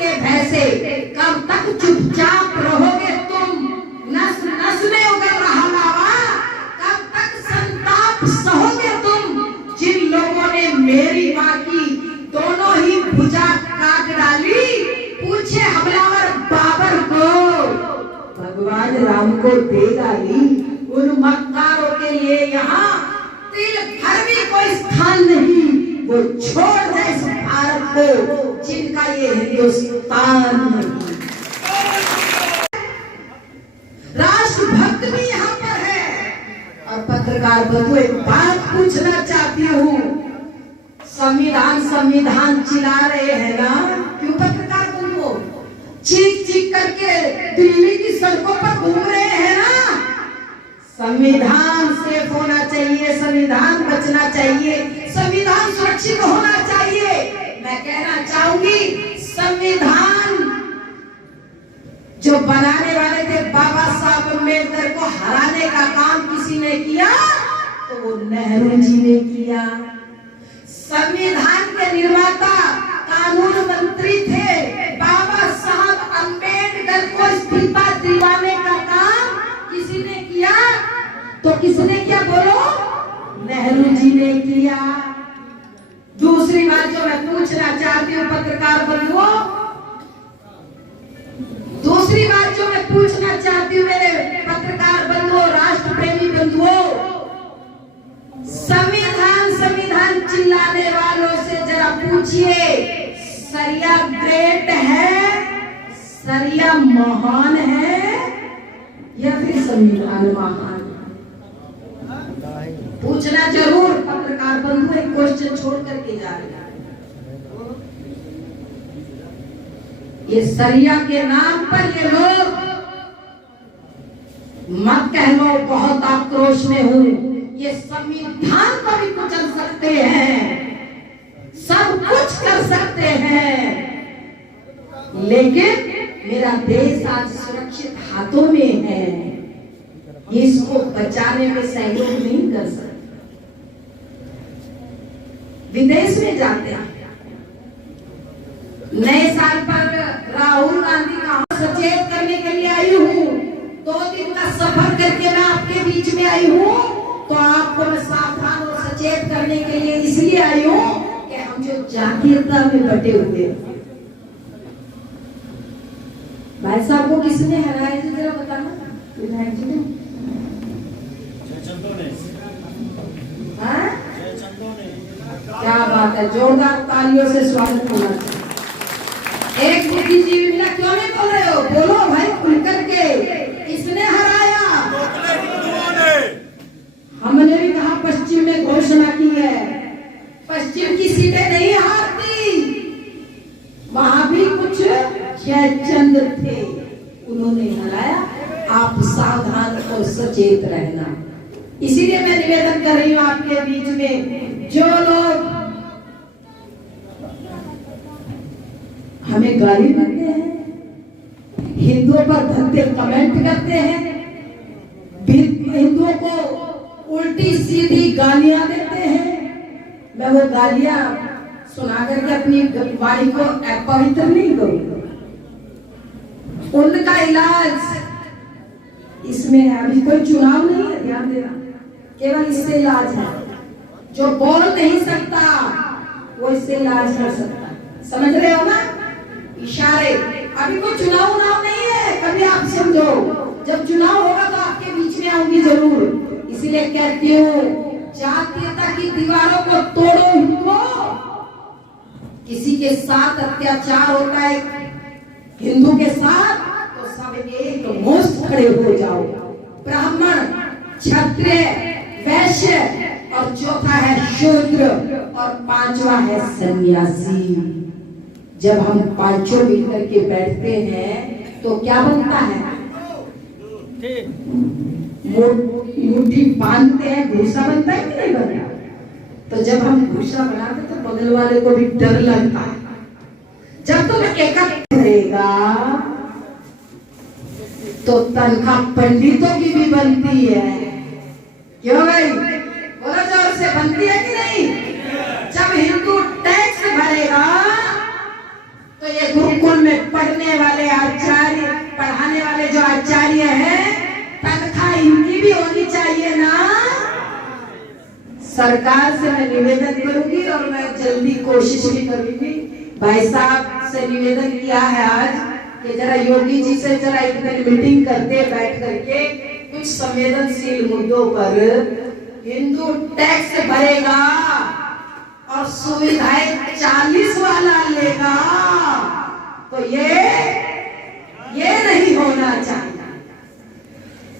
के भय से कब तक चुपचाप रहोगे तुम? नस नस में उगर रहा लावा, कब तक संताप सहोगे तुम? जिन लोगों ने मेरी माँ की दोनों ही भुजा काट डाली, पूछे हमलावर बाबर को, भगवान राम को दे डाली। उन मक्कारों के लिए यहाँ तिल भर भी कोई स्थान नहीं। वो छोड़ दे इस भारत को जिनका ये हिंदुस्तान नहीं। राष्ट्रभक्त भी यहाँ पर है। और पत्रकार बंधु, एक बात पूछना चाहती हूँ, संविधान संविधान चिल्ला रहे हैं ना, क्यों पत्रकार बंधु? चीख चीख करके दिल्ली की सड़कों पर घूम रहे हैं ना। संविधान सेफ होना चाहिए, संविधान बचना चाहिए, संविधान सुरक्षित होना चाहिए। मैं कहना चाहूंगी, संविधान जो बनाने वाले थे बाबा साहब अम्बेडकर को हराने का काम किसी ने किया तो वो नेहरू जी ने किया। संविधान के निर्माता कानून मंत्री थे बाबा साहब अम्बेडकर को इस्तीफा दिलाने का काम किसी ने किया तो किसने किया बोलो? नेहरू जी ने किया। दूसरी बात जो मैं पूछना चाहती हूँ पत्रकार बंधुओं, दूसरी बात जो मैं पूछना चाहती हूँ मेरे पत्रकार बंधुओं, राष्ट्र प्रेमी बंधुओं, संविधान संविधान चिल्लाने वालों से जरा पूछिए, सरिया ग्रेट है, सरिया महान है या फिर संविधान महान? पूछना जरूर पत्रकार बंधु, एक क्वेश्चन छोड़ करके जा रहे हैं। ये सरिया के नाम पर ये लोग मत कह लो बहुत आक्रोश में हूं, ये संविधान को भी कुचल सकते हैं, सब कुछ कर सकते हैं, लेकिन मेरा देश आज सुरक्षित हाथों में है, इसको बचाने में सहयोग नहीं कर सकते। विदेश में जाते हैं, नए साल पर राहुल गांधी का सचेत करने के लिए आई हूँ, 2 दिन का सफर करके मैं आपके बीच में आई हूँ, तो आपको मैं सावधान और सचेत करने के लिए इसलिए आई हूँ कि हम जो जातीयता में बटे हुए, भाई साहब को किसने हराया जी जरा बताना, विधायक जी ने? क्या बात है, जोरदार तालियों से स्वागत होना चाहिए। एक बुद्धिजीवी मिला, क्यों नहीं बोल रहे हो? बोलो भाई खुल करके, किसने हराया? हमने भी कहा पश्चिम ने घोषणा की है, पश्चिम की सीटें नहीं हारती, वहां भी कुछ जयचंद थे, उन्होंने हराया। आप सावधान और सचेत रहना। इसीलिए मैं निवेदन कर रही हूँ आपके बीच में, जो लोग हमें गाली देते हैं, हिंदुओं पर भद्दे कमेंट करते हैं, हिंदुओं को उल्टी सीधी गालियां देते हैं, मैं वो गालियां सुना करके अपनी वाणी को अपवित्र नहीं करूंगा। उनका इलाज इसमें है, अभी कोई चुनाव नहीं है, ध्यान देना, केवल इससे इलाज है। जो बोल नहीं सकता वो इससे इलाज कर सकता है, समझ रहे हो ना? इशारे, अभी कोई चुनाव नहीं है, कभी आप समझो, जब चुनाव होगा तो आपके बीच में आऊंगी जरूर। इसीलिए कहती हूँ, जातीयता की दीवारों को तोड़ो हिंदुओं। किसी के साथ अत्याचार होता है हिंदू के साथ तो सब एक मुश्त खड़े हो जाओ। ब्राह्मण, क्षत्रिय, वैश्य और चौथा है शूद्र और 5वां है सन्यासी। जब हम पांचों मिलकर के बैठते हैं तो क्या बनता है? मुट्ठी बांधते हैं, भूसा बनता है कि नहीं बनता? तो जब हम भूसा बनाते तो बगल वाले को भी डर लगता है। जब तुम एकत्र करेगा तो तनख्वाह पंडितों की भी बनती है, क्यों भाई? बोलो जोर से, बनती है कि नहीं? जब हिंदू टैक्स भरेगा तो ये गुरुकुल में पढ़ने वाले आचार्य, पढ़ाने वाले जो आचार्य हैं, तनख्वाह इनकी भी होनी चाहिए ना। सरकार से मैं निवेदन करूंगी और मैं जल्दी कोशिश भी करूंगी। भाई साहब से निवेदन किया है आज कि जरा योगी जी से जरा एक दिन मीटिंग करते बैठ करके कुछ संवेदनशील मुद्दों पर, हिंदू टैक्स भरेगा और सुविधाएं 40 वाला लेगा, तो ये नहीं होना चाहिए,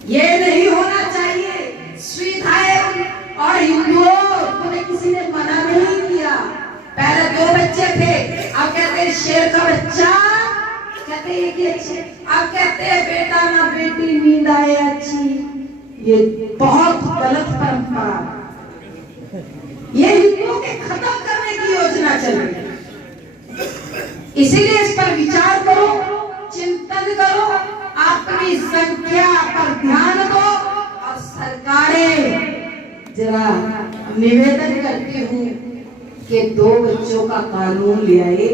ये नहीं होना चाहिए। सुविधाएं और हिंदुओं, तुम्हें किसी ने मना नहीं किया। पहले 2 बच्चे थे, अब कहते हैं शेर का बच्चा, कहते हैं कि अच्छे, अब कहते हैं बेटा ना बेटी नींद आए अच्छी। ये बहुत गलत परंपरा, ये हिंदुओं के खत्म करने की योजना चल रही है। इसीलिए इस पर विचार करो, चिंतन करो, अपनी संख्या पर ध्यान दो और सरकारें, जरा निवेदन करती हूँ कि 2 बच्चों का कानून ले आए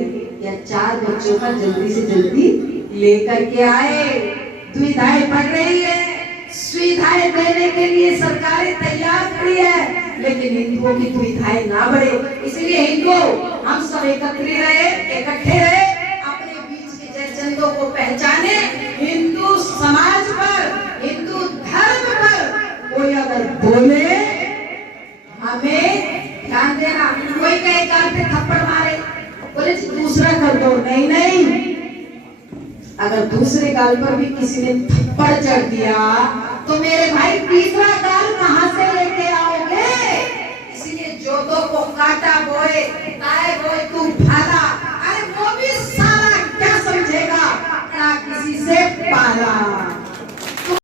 या 4 बच्चों का जल्दी से जल्दी लेकर के आए। दुविधाएं बढ़ रही है, सुविधाएं देने के लिए सरकारें तैयार खड़ी है, लेकिन हिंदुओं की दुविधाएं ना बढ़े। इसलिए हिंदू हम सब एकत्रित रहे, इकट्ठे रहे, अपने बीच के जयचंदों को पहचाने। हिंदू समाज पर, हिंदू धर्म पर कोई अगर बोले, हमें ध्यान देना। कोई कहे गाल पे थप्पड़ मारे, बोले दूसरा कर दो, नहीं। अगर दूसरे गाल पर भी किसी ने थप्पड़ चढ़ दिया तो मेरे भाई तीसरा गाल कहां से लेके आओगे? इसीलिए जो दो को काटा बोए, ताए बोए तू भाला